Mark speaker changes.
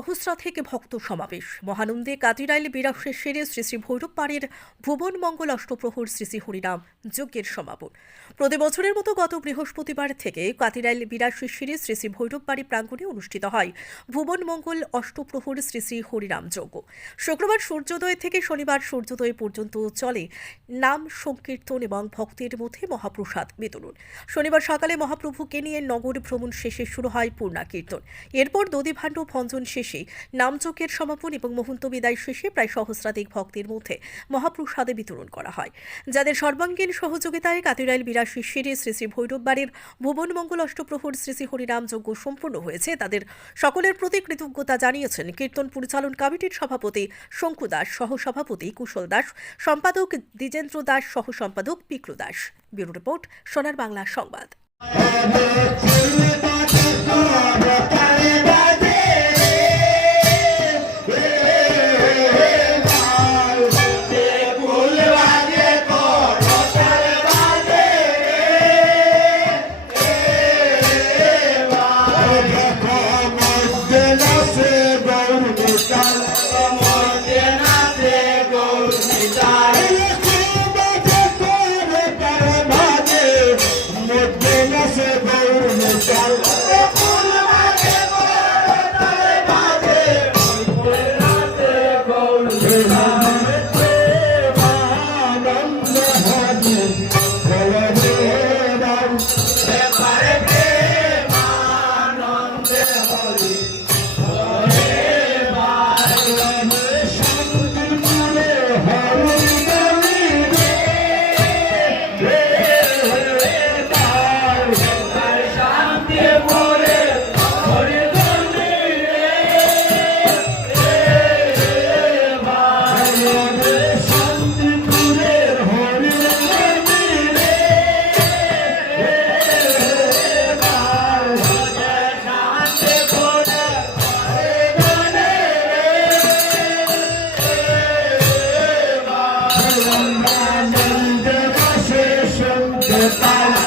Speaker 1: সহস্রাধিক ভক্ত সমাবেশ। মহানন্দে কাতিরাইল বিরাসের সেরে শ্রী শ্রী ভৈরব পাড়ের ভুবন মঙ্গল অষ্টপ্রহর শ্রী শ্রী হরিনাম যজ্ঞের সমাপন। প্রতি বছরের মতো গত বৃহস্পতিবার থেকে কাতিরাইল বিরাসের সেরে শ্রী শ্রী ভৈরব বাড়ি প্রাঙ্গণে অনুষ্ঠিত হয় ভুবন মঙ্গল অষ্টপ্রহর শ্রী শ্রী হরিনাম যজ্ঞ। শুক্রবার সূর্যোদয় থেকে শনিবার সূর্যোদয় পর্যন্ত চলে নাম সংকীর্তন এবং ভক্তের মধ্যে মহাপ্রসাদ বিতরণ। শনিবার সকালে মহাপ্রভুকে নিয়ে নগর ভ্রমণ শেষে শুরু হয় পূর্ণা কীর্তন। এরপর দধিভাণ্ড ভঞ্জন শেষে নামচকের সমাপন এবং মহন্ত বিদায় শেষে প্রায় সহস্রাধিক ভক্তের মধ্যে মহাপ্রসাদে বিতরণ করা হয়। যাদের সর্বাঙ্গীন সহযোগিতায় কাতিরাইল বিরাশি শিরে শ্রী শ্রী ভৈরব ভুবন মঙ্গল অষ্টপ্রহর শ্রী শ্রী হরিনাম যজ্ঞ সম্পন্ন হয়েছে, তাদের সকলের প্রতি কৃতজ্ঞতা জানিয়েছেন কীর্তন পরিচালন কমিটির সভাপতি শঙ্কু দাস সহ সভাপতি কুশল দাস, সম্পাদক দ্বিজেন্দ্র দাস সহ সম্পাদক পিকলু দাস। ব্যুরো রিপোর্ট, সোনার বাংলা সংবাদ। Deus